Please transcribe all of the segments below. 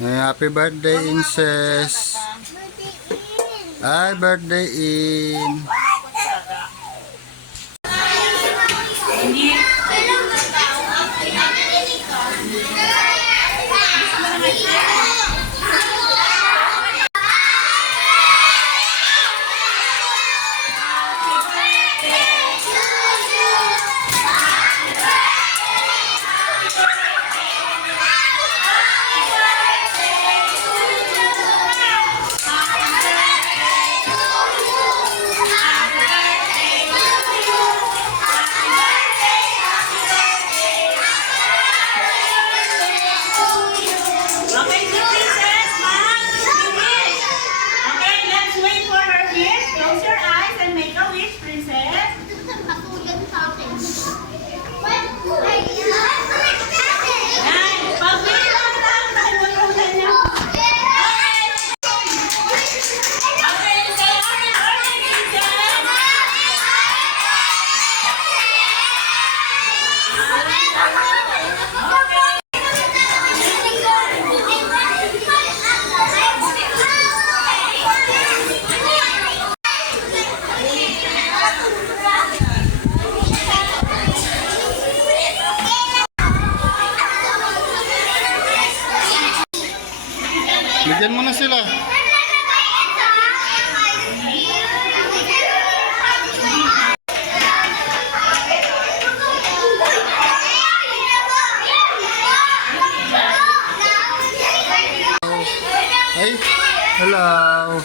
Happy birthday, Incess. Ay, birthday in. Bigyan mo na sila. Ay, hello.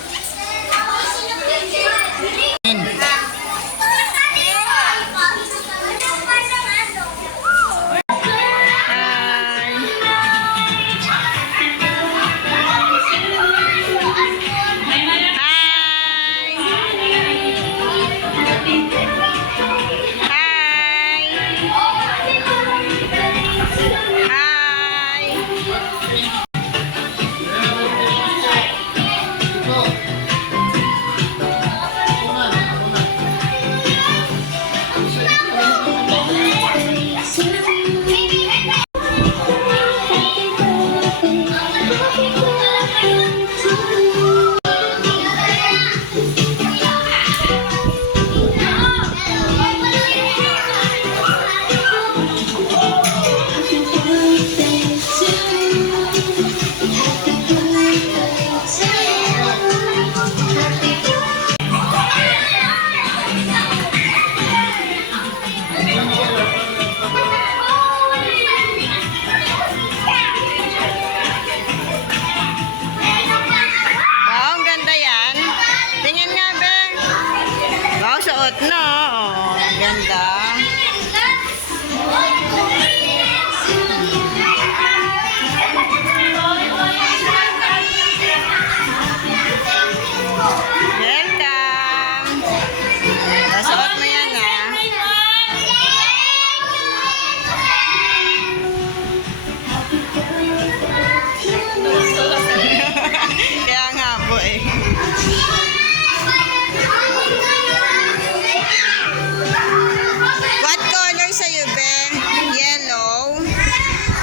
No, oh, ganda. Welcome. Nasuot mo yan, ha? Kaya nga po eh. Sa'yo, be? Yellow?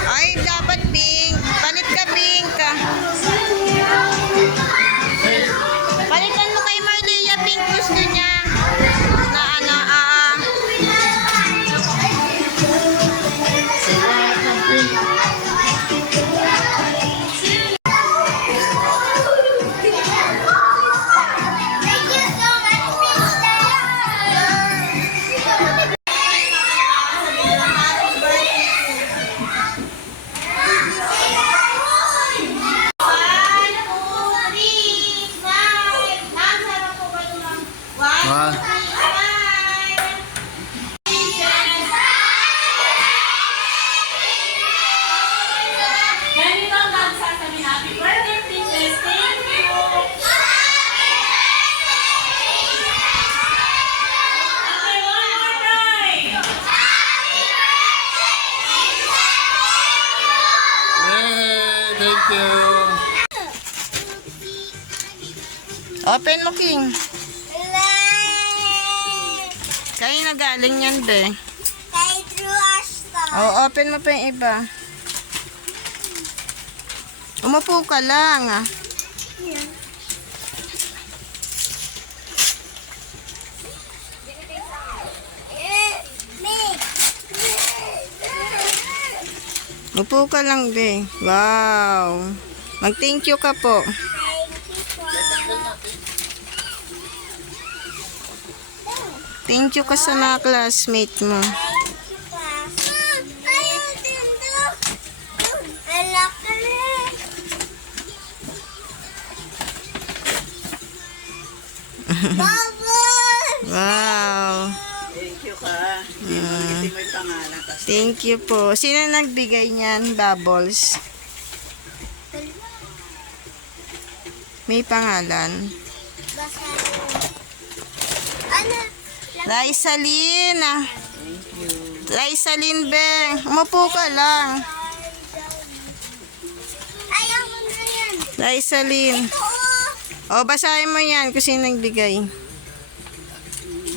Ay, dapat pink. Palit ka pink. Palitan mo kay Marlia, pink gusto niya. Na ano, thank you. Open mo, King. Kaya na galing yan, be. Kay Drew Ashton. Oh, open mo pa yung iba. Umupo ka lang. Upo ka lang, be. Wow. Mag-thank you ka po. Thank you ka sa mga classmate mo. Wow. Thank you ka. Hindi mo kasi may pangalan kasi. Thank you po. Sino nagbigay niyan, Bubbles? May pangalan. Raisalin. Thank you. Raisalin, be. Umupo ka lang. Ayaw mo na yan. Raisalin. O, basahin mo yan kung sino nagbigay.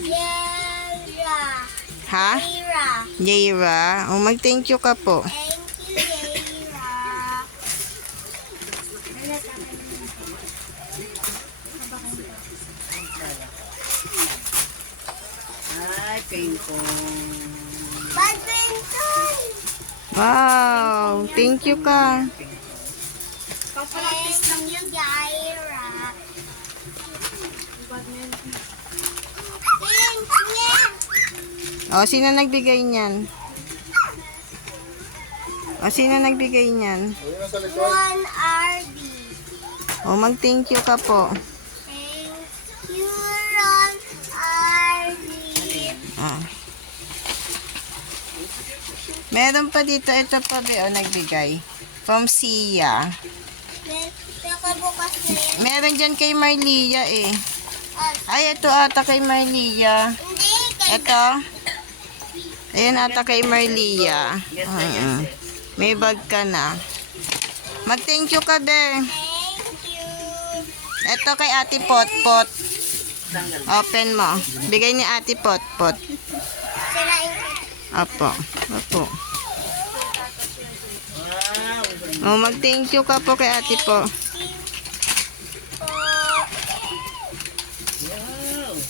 Yera. Ha? Yera. Jaira. O, mag-thank you ka po. Thank you, Yera. Ay, ping-pong. Badminton. Wow. Thank you ka. Papalapis lang yung Yera. Thank you. O, sino nagbigay niyan? O, sino nagbigay niyan? 1RB. O, mag-thank you ka po. Thank you, Ron RB. Ah. Meron pa dito. Ito pa, be. O, nagbigay. From Sia. Nakabukas na yan. Meron dyan kay Marlia eh. Oh, Ay, ito ata kay Marlia. hindi. Kay Ito. Ayan ata kay Marlia. Yes, sir, yes, sir. May bag ka na. Mag-thank you ka, be. Thank you. Ito kay Ate Potpot. Tanggal. Open mo. Bigay ni Ate Potpot. Sinain ko. Opo. Opo. Wow. O, mag-thank you ka po kay Ate po. Wow.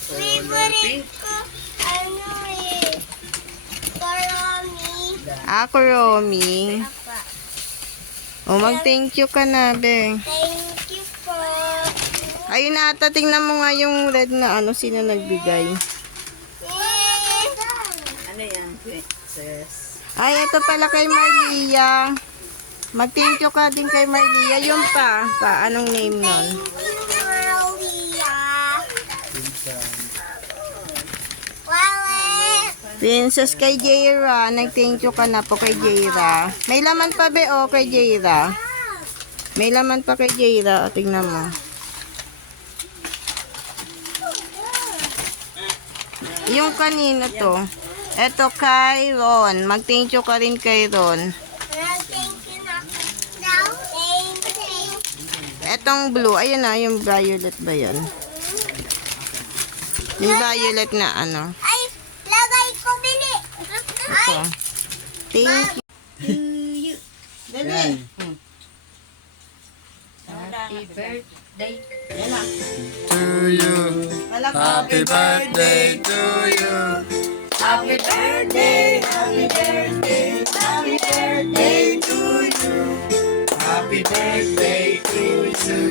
Favorite Pink. ko, ano eh, karami. Ako, Romy. Apa. O, mag-thank you ka na, be. Thank you po. Ayun na ata, tingnan mo nga yung red na ano, sino nagbigay. Ano yan, princess? Ay, ito pala kay Marlia. Mag-thank you ka din kay Marlia. Yung pa, anong name nun? Princess kay Jaira. Nag-thank you ka na po kay Jaira. May laman pa be, o, kay Jaira. May laman pa kay Jaira. O, tingnan mo. Yung kanina to. Ito kay Ron. Mag-thank you ka rin kay Ron. Etong blue. Ayun na, yung violet ba yan? Yung violet na ano. Ay, lagay ko bili. Ay, Ito. Thank you. Yan. To you. Happy birthday to you. Happy birthday, happy birthday, happy birthday to you. Happy birthday to you.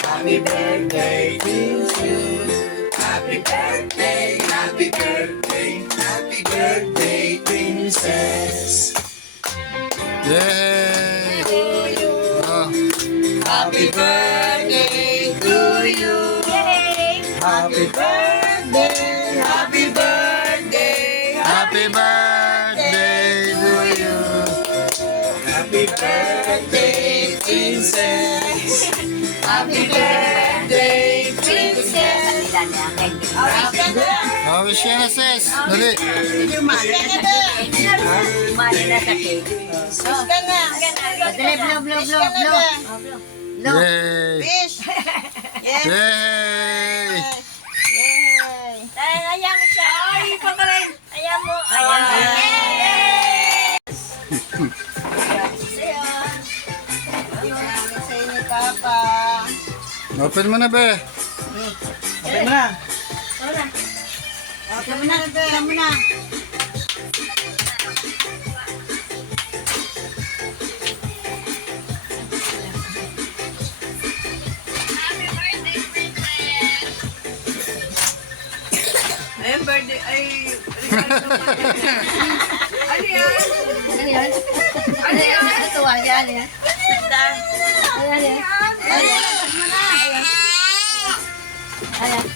Happy birthday to you. Happy birthday, happy birthday, happy birthday, princess. Yay! Oh. Happy birthday to you. Happy birthday, happy birthday, happy birthday to you. Happy birthday, princess. Happy birthday, princess. Oh, wish ka na, sis. Dali. Yay! Fish! Yes! Yay! Yay! ayaw mo siya. Ay, pa ka rin. Ayaw mo. Yes! Open mo na, be. Okay mo na. Okay mo na, okay mo na. Ayun, birthday, ay, ano yan? Ano yan? Ano yan? Natuwa siya, ano yan? Ano yan? Ano yan? Ano yan?